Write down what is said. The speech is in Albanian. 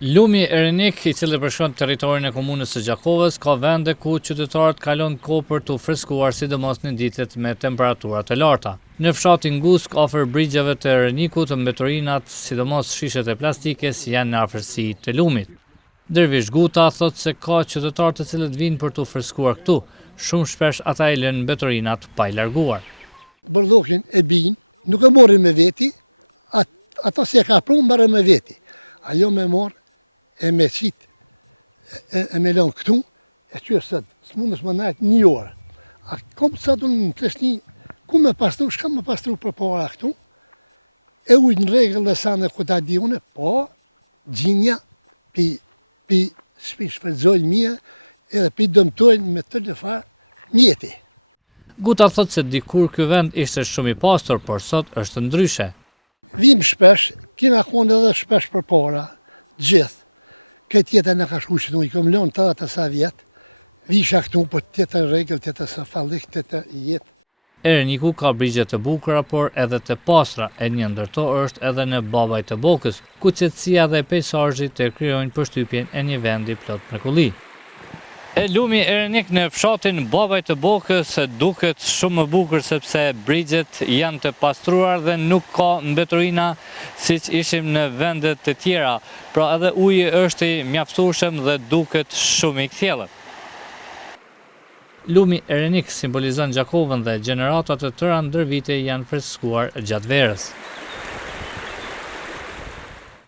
Lumi Erenik, i cili përshkon territorin e komunës së Gjakovës, ka vende ku qytetarët kalojnë kohë për të freskuar, sidomos në ditët me temperatura të larta. Në fshatin Ngusk, afër brigjeve të Erenikut, mbeturinat, sidomos shishet e plastikës, janë në afërsi të lumit. Dervish Guta thot se ka qytetarë të cilët vinë për të freskuar këtu, shumë shpesh ata i lënë mbeturinat pa i larguar. Bërdokin e binë, nuk e morrin me veti, ata se ka prunë mbarë me veti. Ajo me morë, e me qitë, e me lënë këtu, e qërë sëtë, së mund është më najtë 1 orë. A kom sa du në Pleshni, ku me pastru, shka me pastru për para këtu, e ujtë në regëllë dhe sa në këta di une, po, gjinja, pi shpi shfredzojnë mje, edhe pi dëmtojnë me të lëfa mjeti. Guta thot se dikur ky vend ishte shumë i pastor, por sot është ndryshe. Vim shpesh, kina konë edhe shpesh për para, gjithë. Këtë jetë në ka shku që i kom lënë të atë sa vjetë, visha këtu për tjetë regël, tjetë së fallik, tjetë jetë. Ereniku ka brigje të bukura, por edhe të pastra, e një ndërto është edhe në Babaj të Bokës, ku qetësia dhe pejsazhi të krijojnë përshtypjen e një vendi plot mrekulli. Lumi Erenik në fshatin Babaj të Bokës duket shumë më bukur sepse brigjet janë të pastruar dhe nuk ka mbeturina siç ishim në vendet të tjera, pra edhe uji është i mjaftueshëm dhe duket shumë i kthjellët. Lumi Erenik simbolizon Gjakovën dhe gjeneratat të tëra ndër vite janë freskuar gjatë verës.